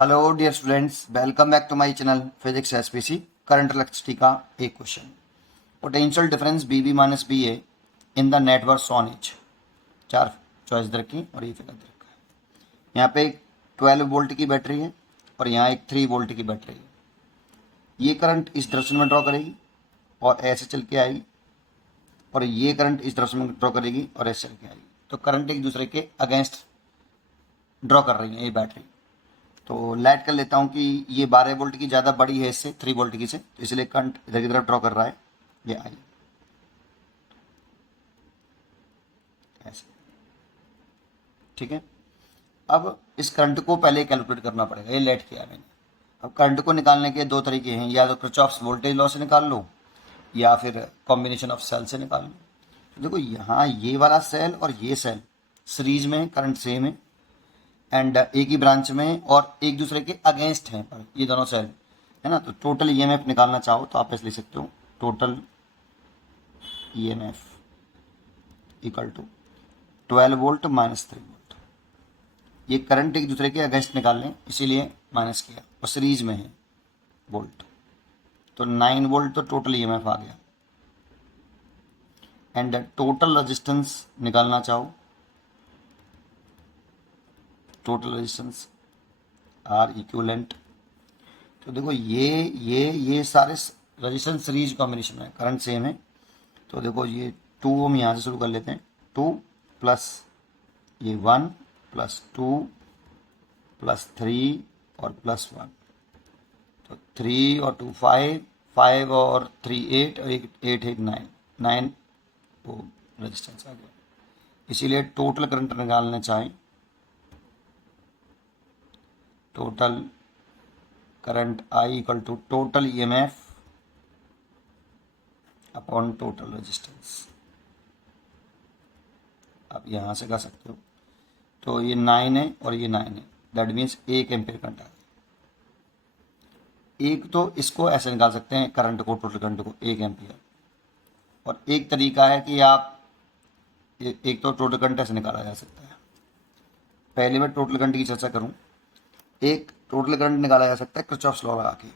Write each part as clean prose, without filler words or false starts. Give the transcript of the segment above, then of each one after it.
Hello dear students, welcome back to my channel physics SPC current electricity का एक question. Potential difference B B minus B A in the network on each. चार choice दे रखी और ये figure दे रखा है। यहाँ पे एक 12 वोल्ट की बैटरी है और यहाँ एक 3 वोल्ट की बैटरी है। ये करंट इस डायरेक्शन में ड्रॉ करेगी और ऐसे चल के आएगी, और ये करंट इस डायरेक्शन में ड्रॉ करेगी और ऐसे चल के आएगी। तो करंट एक दूसरे के अगेंस्ट ड्रॉ कर रही है ये बैटरी। तो लाइट कर लेता हूँ कि ये 12 वोल्ट की ज़्यादा बड़ी है इससे 3 वोल्ट की से, तो इसलिए करंट इधर की तरफ ड्रॉ कर रहा है। ये आई ऐसे, ठीक है। अब इस करंट को पहले कैलकुलेट करना पड़ेगा। ये लेट किया मैंने। अब करंट को निकालने के दो तरीके हैं, या तो किरचॉफ्स वोल्टेज लॉ से निकाल लो या फिर कॉम्बिनेशन ऑफ सेल से निकाल लो। तो देखो यहाँ ये वाला सेल और ये सेल सीरीज में करंट सेम है एंड एक ही ब्रांच में और एक दूसरे के अगेंस्ट हैं, पर ये दोनों सेल है ना। तो टोटल ईएमएफ निकालना चाहो तो आप ऐसे लिख सकते हो, total EMF equal to 12 volt minus 3 volt. ये करंट एक दूसरे के अगेंस्ट निकाल लें, इसीलिए माइनस किया, और सीरीज में है वोल्ट, तो 9 वोल्ट तो टोटल ईएमएफ आ गया। एंड टोटल रेजिस्टेंस निकालना चाहो, टोटल रेजिस्टेंस आर इक्विवेलेंट। तो देखो ये सारे रेजिस्टेंस सीरीज कॉम्बिनेशन है, करंट सेम है। तो देखो ये 2 ओम यहाँ से शुरू कर लेते हैं, 2 प्लस ये 1 प्लस 2 प्लस 3 और प्लस 1, तो 3 और 2 5, 5 और 3 8 और 8 8 9 9 वो रेजिस्टेंस आ गया। इसीलिए टोटल करंट निकालना चाहें, total current I equal to total EMF upon total resistance. आप यहाँ से कर सकते हो। तो ये 9 है और ये 9 है, दैट मीन्स 1 एम्पियर करंट आ गया। एक तो इसको ऐसे निकाल सकते हैं करंट को, टोटल करंट को 1 एम्पियर, और एक तरीका है कि आप एक तो टोटल करंट ऐसे निकाला जा सकता है। पहले मैं टोटल करंट की चर्चा करूँ। एक टोटल करंट निकाला जा सकता है किरचॉफ्स लॉ लगा के।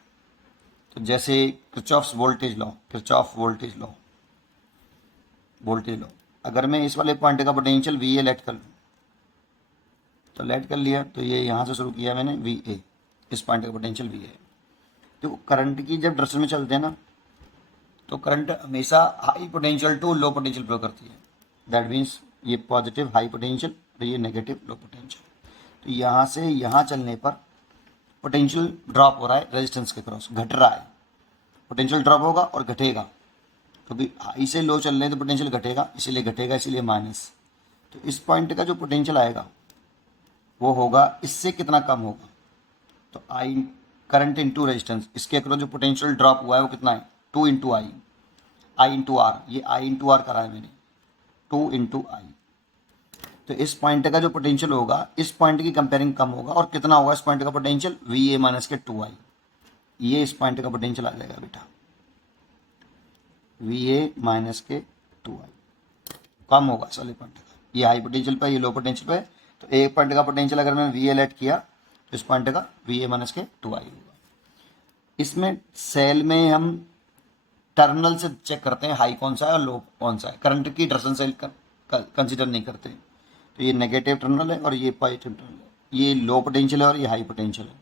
तो जैसे Kirchhoff's voltage law, Kirchhoff voltage law, अगर मैं इस वाले पॉइंट का पोटेंशियल वी ए लेट कर लूँ, तो लेट कर लिया, तो ये यहाँ से शुरू किया मैंने वी ए, इस पॉइंट का पोटेंशियल वी ए। तो करंट की जब डायरेक्शन में चलते हैं ना, तो करंट हमेशा high potential to low potential flow करती है। दैट मीन्स ये पॉजिटिव हाई पोटेंशियल और ये नेगेटिव लो पोटेंशियल। तो यहाँ से यहाँ चलने पर पोटेंशियल ड्रॉप हो रहा है, रेजिस्टेंस के क्रॉस घट रहा है। पोटेंशियल ड्रॉप होगा और घटेगा, क्योंकि हाई से लो चल रहे हैं तो पोटेंशियल घटेगा, इसीलिए घटेगा, इसीलिए माइनस। तो इस पॉइंट का जो पोटेंशियल आएगा वो होगा इससे कितना कम होगा, तो आई करंट इंटू रेजिस्टेंस, इसके अक्रॉस जो पोटेंशियल ड्रॉप हुआ है वो कितना है, 2 इंटू आई इंटू आर। ये आई इंटू आर करा है मैंने, 2 इंटू आई। तो इस पॉइंट का जो पोटेंशियल होगा इस पॉइंट की कंपेयरिंग कम होगा, और कितना होगा इस पॉइंट का पोटेंशियल, वी ए माइनस के 2 आई। ये इस पॉइंट का पोटेंशियल आ जाएगा बेटा, वी ए माइनस के 2 आई कम होगा इस वाले पॉइंट का। ये हाई पोटेंशियल पे, ये लो पोटेंशियल पे। तो एक पॉइंट का पोटेंशियल अगर मैं वी ए लेट किया तो इस पॉइंट का वी ए माइनस के 2 आई होगा। इसमें सेल में हम टर्मिनल से चेक करते हैं हाई कौन सा है और लो कौन सा है, करंट की डायरेक्शन से कंसिडर नहीं करते। तो ये नेगेटिव टर्मिनल है और ये पॉजिटिव टर्मिनल है, ये लो पोटेंशियल है और ये हाई पोटेंशियल है।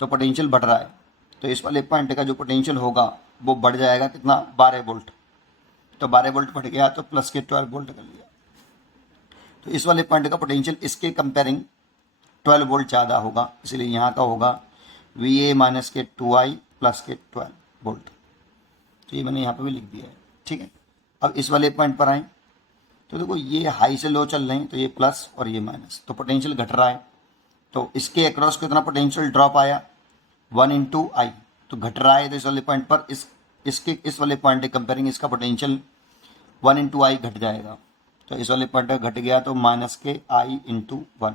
तो पोटेंशियल बढ़ रहा है, तो इस वाले पॉइंट का जो पोटेंशियल होगा वो बढ़ जाएगा कितना, 12 वोल्ट। तो 12 वोल्ट बढ़ गया तो प्लस के 12 वोल्ट कर लिया। तो इस वाले पॉइंट का पोटेंशियल इसके कंपेयरिंग 12 वोल्ट ज़्यादा होगा, इसलिए यहाँ का होगा वी ए माइनस के 2 आई प्लस के 12 वोल्ट। तो ये मैंने यहाँ पे भी लिख दिया है, ठीक है। अब इस वाले पॉइंट पर आए तो देखो ये हाई से लो चल रहे हैं, तो ये प्लस और ये माइनस, तो पोटेंशियल घट रहा है। तो इसके अक्रॉस कितना पोटेंशियल ड्रॉप आया, 1 इंटू आई, तो घट रहा है। तो इस वाले पॉइंट पर इस वाले पॉइंट के कंपेयरिंग इसका पोटेंशियल 1 इंटू आई घट जाएगा। तो इस वाले पॉइंट घट गया तो माइनस के आई इंटू 1।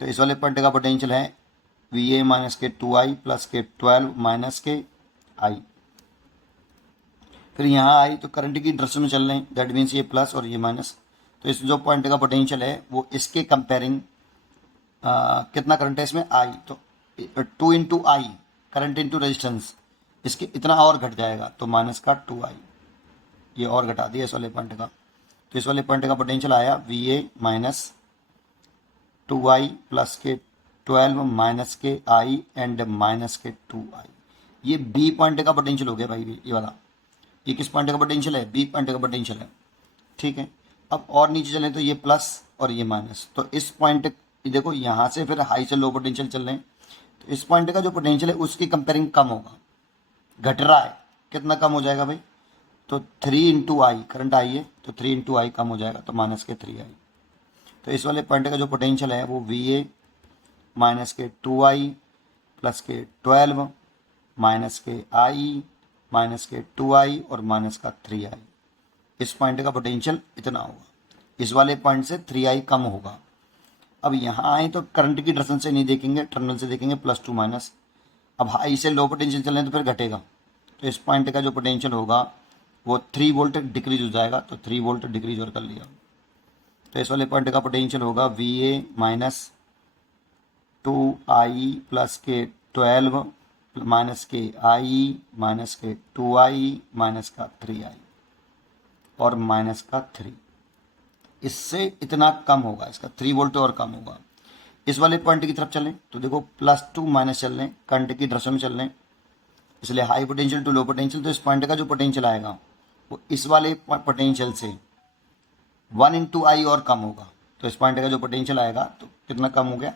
तो इस वाले पॉइंट का पोटेंशियल है वी ए माइनस के 2 आई प्लस के 12 माइनस के आई। फिर यहाँ आई तो करंट की डायरेक्शन में चल रहे हैं, दैट मीन्स ये प्लस और ये माइनस। तो इस जो पॉइंट का पोटेंशियल है वो इसके कंपेयरिंग कितना करंट है इसमें, आई। तो 2 इंटू आई, करंट इंटू रेजिस्टेंस, इसके इतना और घट जाएगा तो माइनस का 2i, ये और घटा दिया इस वाले पॉइंट का। तो इस वाले पॉइंट का पोटेंशियल आया VA माइनस 2i प्लस के 12 माइनस के i एंड माइनस के 2i। ये बी पॉइंट का पोटेंशियल हो गया भाई, ये वाला। ये किस पॉइंट का पोटेंशियल है? बी पॉइंट का पोटेंशियल है, ठीक है। अब और नीचे चलें तो ये प्लस और ये माइनस, तो इस पॉइंट देखो यहाँ से फिर हाई से लो पोटेंशियल चल रहे हैं, तो इस पॉइंट का जो पोटेंशियल है उसकी कंपेयरिंग कम होगा, घट रहा है, कितना कम हो जाएगा भाई? तो 3 इंटू आई, करंट आई है तो 3 इंटू आई कम हो जाएगा तो माइनस के 3i। तो इस वाले पॉइंट का जो पोटेंशियल है वो VA माइनस के 2i प्लस के 12 माइनस के i माइनस के 2i और माइनस का 3i। इस पॉइंट का पोटेंशियल इतना होगा, इस वाले पॉइंट से 3i कम होगा। अब यहाँ आए तो करंट की डायरेक्शन से नहीं देखेंगे, टर्मिनल से देखेंगे, +2 माइनस। अब हाई से लो पोटेंशियल चलें तो फिर घटेगा, तो इस पॉइंट का जो पोटेंशियल होगा वो 3 वोल्ट डिक्रीज हो जाएगा, तो 3 वोल्ट डिक्रीज और कर लिया। तो इस वाले पॉइंट का पोटेंशियल होगा VA माइनस 2i प्लस के 12 माइनस के i माइनस के 2i माइनस का 3i और माइनस का 3। इससे इतना कम होगा, इसका 3 वोल्ट और कम होगा। इस वाले पॉइंट की तरफ चलें तो देखो +2 माइनस चल रहे हैं, करंट की डायरेक्शन में चल रहे हैं, इसलिए high potential to low potential. तो इस पॉइंट का जो पोटेंशियल आएगा वो इस वाले पोटेंशियल से 1 इंटू आई और कम होगा। तो इस पॉइंट का जो पोटेंशियल आएगा तो कितना कम हो गया?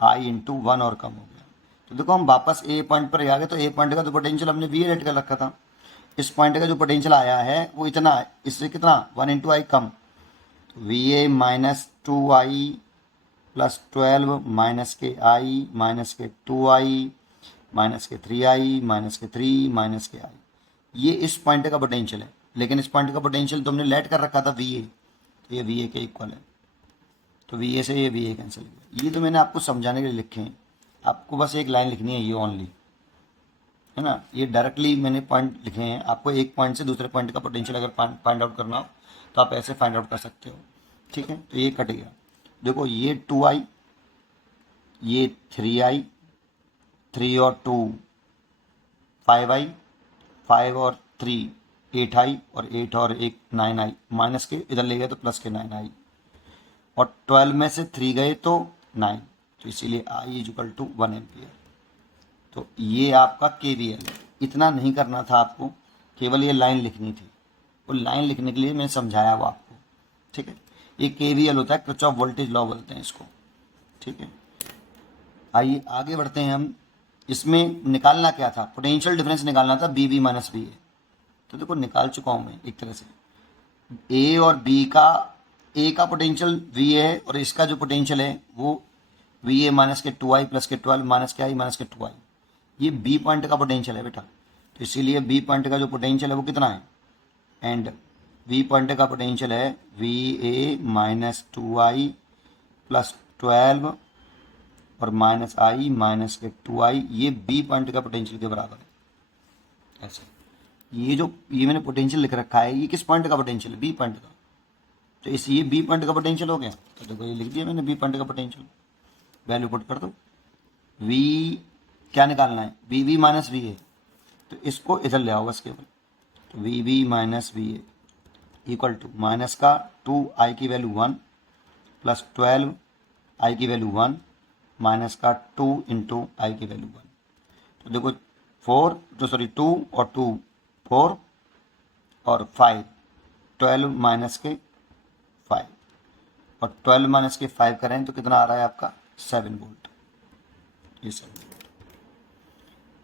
i इंटू 1 और कम हो गया। तो देखो हम वापस ए पॉइंट पर आ गए, तो ए पॉइंट का जो पोटेंशियल हमने VA रेट कर रखा था, इस पॉइंट का जो पोटेंशियल आया है वो इतना है, इससे कितना 1 इंटू आई कम, तो VA minus 2i plus 12 minus के i माइनस के 2i माइनस के 3i माइनस के 3 माइनस के i। ये इस पॉइंट का पोटेंशियल है, लेकिन इस पॉइंट का पोटेंशियल तो हमने लेट कर रखा था VA, तो ये VA के इक्वल है, तो VA से ये VA कैंसिल किया। ये तो मैंने आपको समझाने के लिए लिखे हैं, आपको बस एक लाइन लिखनी है, ये ओनली है ना। ये डायरेक्टली मैंने पॉइंट लिखे हैं, आपको एक पॉइंट से दूसरे पॉइंट का पोटेंशियल अगर फाइंड आउट करना हो तो आप ऐसे फाइंड आउट कर सकते हो, ठीक है। तो ये कट गया, देखो ये 2i, ये 3i, 3 और 2 5i, 5 और 3 8i और 8 और 1 9i, माइनस के इधर ले गए तो प्लस के 9i, और 12 में से 3 गए तो 9, तो इसीलिए i इक्वल टू 1 एम्पियर। तो ये आपका KVL है। इतना नहीं करना था आपको, केवल ये लाइन लिखनी थी, वो लाइन लिखने के लिए मैं समझाया वो आपको, ठीक है। ये KVL होता है, किरचॉफ वोल्टेज लॉ बोलते हैं इसको, ठीक है। आइए आगे बढ़ते हैं हम। इसमें निकालना क्या था? पोटेंशियल डिफरेंस निकालना था BB माइनस BA। तो देखो निकाल चुका हूँ मैं एक तरह से, A और B का, A का पोटेंशियल VA है और इसका जो पोटेंशियल है वो VA माइनस के 2i प्लस के 12 माइनस के i माइनस के 2i। ये B पॉइंट का पोटेंशियल है बेटा, तो इसीलिए B पॉइंट का जो पोटेंशियल है वो कितना है? एंड V पॉइंट का पोटेंशियल है VA माइनस 2i प्लस 12 और माइनस i माइनस के 2i। ये B पॉइंट का पोटेंशियल के बराबर है। ऐसे ये मैंने पोटेंशियल लिख रखा है, ये किस पॉइंट का पोटेंशियल है? B पॉइंट का। तो इस ये B पॉइंट का पोटेंशियल हो गया, तो देखो ये लिख दिया मैंने B पॉइंट का पोटेंशियल, वैल्यू पुट कर दो। V क्या निकालना है? BB माइनस VA, तो इसको इधर ले आओ बस केवल, तो VB minus VA equal to minus का 2i की वैल्यू 1 प्लस 12 i की वैल्यू 1 माइनस का 2 इंटू आई की वैल्यू 1। तो देखो 2 और 2 4 और 5 12 माइनस के 5 और 12 माइनस के 5 करें तो कितना आ रहा है आपका? 7 वोल्ट। ये 7 वोल्ट,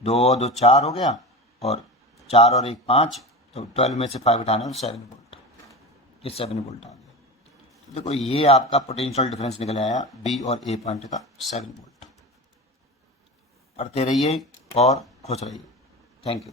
2 और 2 4 हो गया और 4 और 1 5, तो 12 में से 5 उठाना तो 7 वोल्ट, ये 7 वोल्ट आ गया। तो देखो ये आपका पोटेंशियल डिफरेंस निकल आया B और A पॉइंट का 7 वोल्ट। पढ़ते रहिए और खुश रहिए। Thank you.